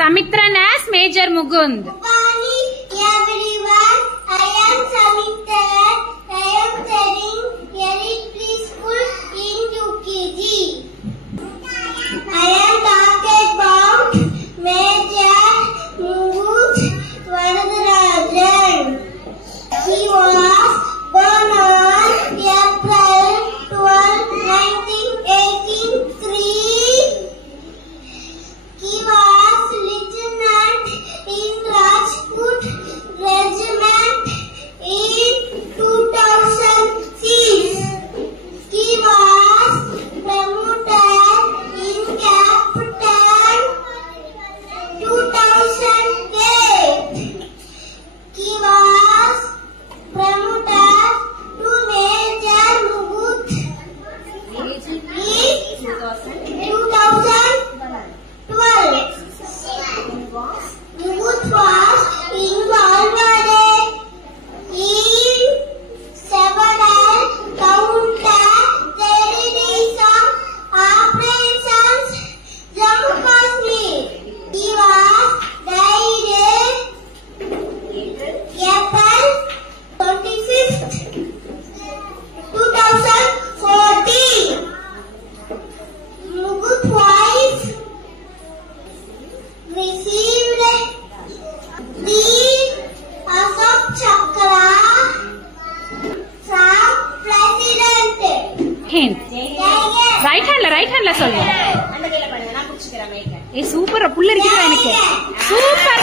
Samitran as Major Mukund. Good morning, everyone. I am Samitran. I am studying Elite Preschool in UKG. I am talking about Major Mukund Varadarajan. He was born on April 12, 1983. He was lieutenant in Rajput Regiment in 2006. He was promoted in Captain 2008. He was promoted to Major Mukund in 2012. Mukund was involved in several counter-terrorism operations Jammu Kashmir. He was died April 25th, 2014. Mukund was received the Ashok Chakra from President. Hint. Right hand la sollu. ஏ சூப்பரா புள்ள இருக்குடா எனக்கு. Super